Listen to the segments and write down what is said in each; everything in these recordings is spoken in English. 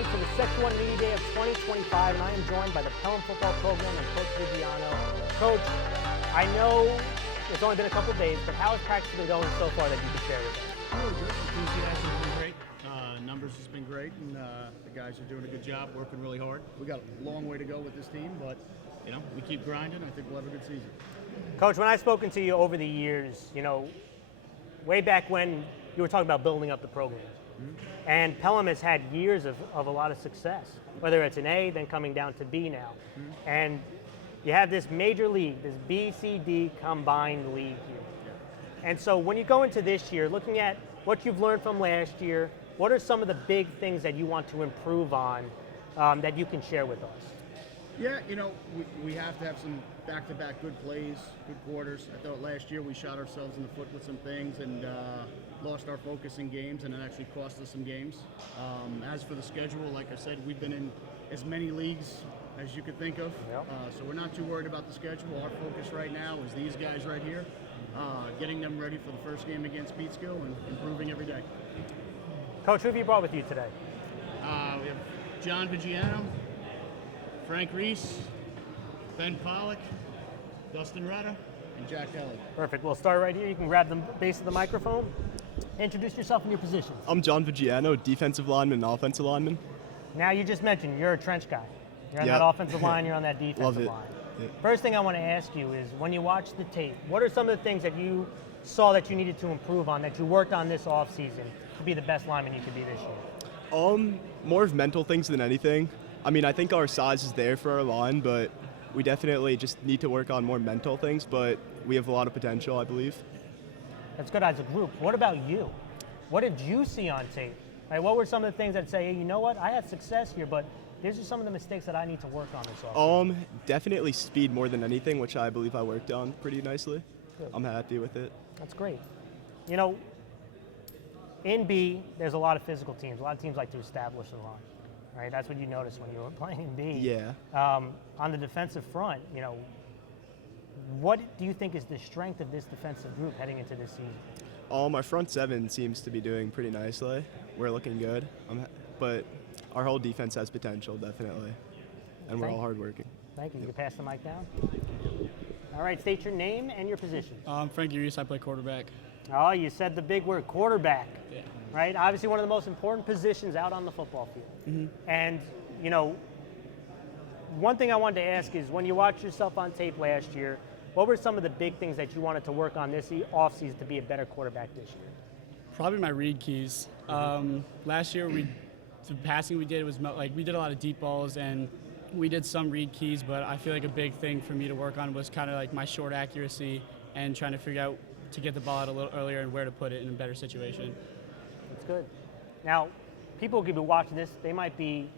everyone, to the Section 1 Media Day of 2025, and I am joined by the Pelham football program and Coach Vigiano. Coach, I know it's only been a couple days, but how has practice been going so far that you can share with us? Really good. Enthusiasm has been great. Numbers has been great, and the guys are doing a good job, working really hard. We got a long way to go with this team, but we keep grinding. I think we'll have a good season. Coach, when I've spoken to you over the years, way back when you were talking about building up the program, and Pelham has had years of a lot of success, whether it's an A, then coming down to B now. And you have this major league, this BCD combined league here. And so when you go into this year, looking at what you've learned from last year, what are some of the big things that you want to improve on that you can share with us? Yeah, we have to have some back-to-back good plays, good quarters. I thought last year we shot ourselves in the foot with some things and lost our focus in games, and it actually cost us some games. As for the schedule, like I said, we've been in as many leagues as you could think of, so we're not too worried about the schedule. Our focus right now is these guys right here, getting them ready for the first game against Peekskill and improving every day. Coach, who have you brought with you today? We have John Vigiano, Frank Reese, Ben Pollock, Dustin Retta, and Jack Kelly. Perfect. We'll start right here. You can grab the base of the microphone. Introduce yourself and your positions. I'm John Vigiano, defensive lineman and offensive lineman. Now, you just mentioned you're a trench guy. You're on that offensive line, you're on that defensive line. Yep. First thing I want to ask you is, when you watch the tape, what are some of the things that you saw that you needed to improve on, that you worked on this offseason to be the best lineman you could be this year? More of mental things than anything. I mean, I think our size is there for our line, but we definitely just need to work on more mental things, but we have a lot of potential, I believe. That's good as a group. What about you? What did you see on tape? Like, what were some of the things that say, hey, you know what, I had success here, but these are some of the mistakes that I need to work on this offseason? Definitely speed more than anything, which I believe I worked on pretty nicely. Good. I'm happy with it. That's great. In B, there's a lot of physical teams. A lot of teams like to establish the line, right? That's what you noticed when you were playing in B. Yeah. On the defensive front, what do you think is the strength of this defensive group heading into this season? Our front seven seems to be doing pretty nicely. We're looking good, but our whole defense has potential, definitely, and we're all hardworking. Thank you. You can pass the mic down. All right, state your name and your position. I'm Frankie Reese. I play quarterback. Oh, you said the big word, quarterback. Yeah. Right? Obviously one of the most important positions out on the football field. And, one thing I wanted to ask is, when you watched yourself on tape last year, what were some of the big things that you wanted to work on this offseason to be a better quarterback this year? Probably my read keys. Last year, the passing we did was we did a lot of deep balls and we did some read keys, but I feel like a big thing for me to work on was kind of like my short accuracy and trying to figure out to get the ball out a little earlier and where to put it in a better situation. That's good. Now, people who could be watching this, they might be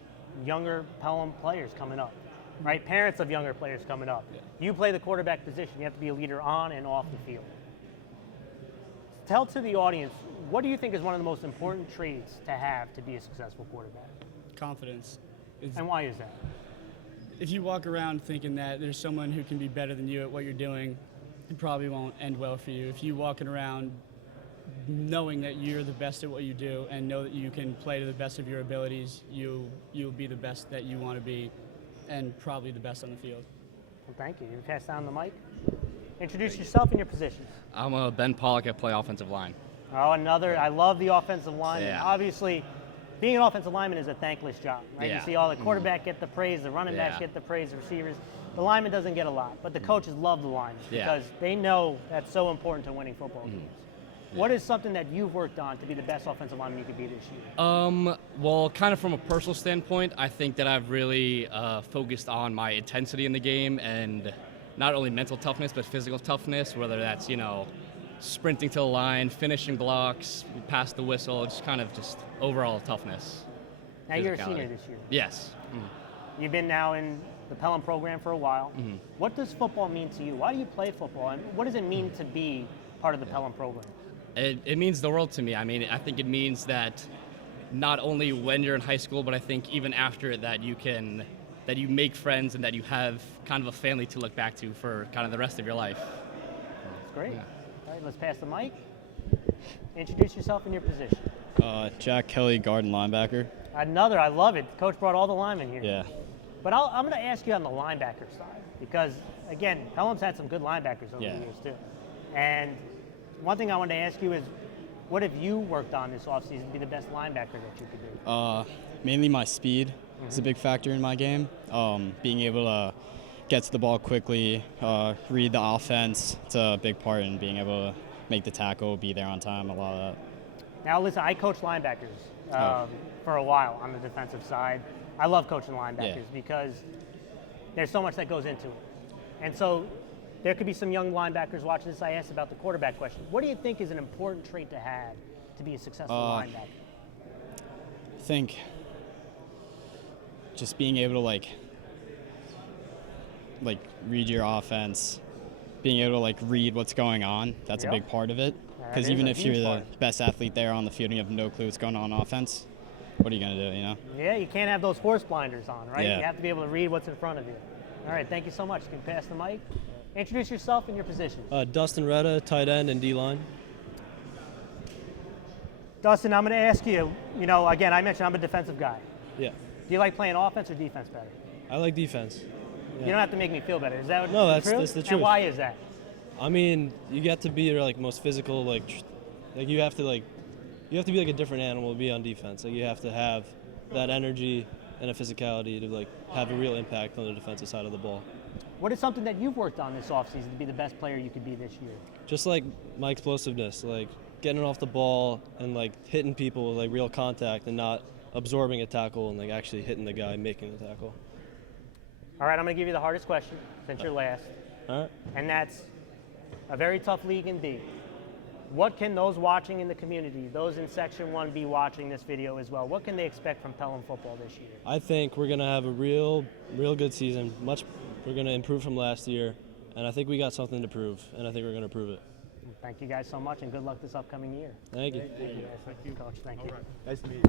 younger Pelham players coming up, right? Parents of younger players coming up. Yeah. You play the quarterback position. You have to be a leader on and off the field. Tell to the audience, what do you think is one of the most important traits to have to be a successful quarterback? Confidence. And why is that? If you walk around thinking that there's someone who can be better than you at what you're doing, it probably won't end well for you. If you're walking around knowing that you're the best at what you do and know that you can play to the best of your abilities, you'll be the best that you want to be and probably the best on the field. Well, thank you. You pass down the mic. Introduce yourself and your positions. I'm Ben Pollock. I play offensive line. Oh, I love the offensive line. Yeah. Obviously, being an offensive lineman is a thankless job, right? Yeah. You see all the quarterback get the praise, the running backs get the praise, the receivers. The lineman doesn't get a lot, but the coaches love the linemen because they know that's so important to winning football games. What is something that you've worked on to be the best offensive lineman you could be this year? Well, kind of from a personal standpoint, I think that I've really focused on my intensity in the game and not only mental toughness, but physical toughness, whether that's, sprinting to the line, finishing blocks, past the whistle, just kind of just overall toughness. Now you're a senior this year. Yes. You've been now in the Pelham program for a while. What does football mean to you? Why do you play football? And what does it mean to be part of the Pelham program? It means the world to me. I mean, I think it means that not only when you're in high school, but I think even after that you make friends and that you have kind of a family to look back to for kind of the rest of your life. That's great. Yeah. All right, let's pass the mic. Introduce yourself and your position. Jack Kelly, guard and linebacker. Another, I love it. Coach brought all the linemen here. Yeah. But I'm going to ask you on the linebacker side because, again, Pelham's had some good linebackers over the Yeah. years too. And one thing I wanted to ask you is, what have you worked on this offseason to be the best linebacker that you could be? Mainly my speed is a big factor in my game. Being able to get to the ball quickly, read the offense, it's a big part in being able to make the tackle, be there on time, a lot of that. Now, listen, I coached linebackers for a while on the defensive side. I love coaching linebackers because there's so much that goes into it. And so there could be some young linebackers watching this. I asked about the quarterback question. What do you think is an important trait to have to be a successful linebacker? I think just being able to like read your offense, being able to like read what's going on, that's Yep. a big part of it. That Because is even a if huge you're the part. best athlete there on the field and you have no clue what's going on offense, what are you going to do, you know? Yeah, you can't have those horse blinders on, right? Yeah. You have to be able to read what's in front of you. All right, thank you so much. Can you pass the mic? Introduce yourself and your position. Dustin Retta, tight end and D-line. Dustin, I'm going to ask you, again, I mentioned I'm a defensive guy. Yeah, Do you like playing offense or defense better? I like defense. You don't have to make me feel better. Is that No, the that's truth? the And truth. why is that? I mean, you get to be like most physical, like you have to be like a different animal to be on defense. Like you have to have that energy and a physicality to like have a real impact on the defensive side of the ball. What is something that you've worked on this offseason to be the best player you could be this year? Just like my explosiveness, like getting off the ball and like hitting people with like real contact and not absorbing a tackle and like actually hitting the guy making the tackle. All right, I'm going to give you the hardest question since you're last, All right. and that's a very tough league in B. What can those watching in the community, those in Section 1B watching this video as well, what can they expect from Pelham football this year? I think we're gonna have a real good season. We're gonna improve from last year, and I think we got something to prove, and I think we're gonna prove it. Thank you guys so much, and good luck this upcoming year. Thank you. Thank you, guys. Coach, thank you. Nice to meet you.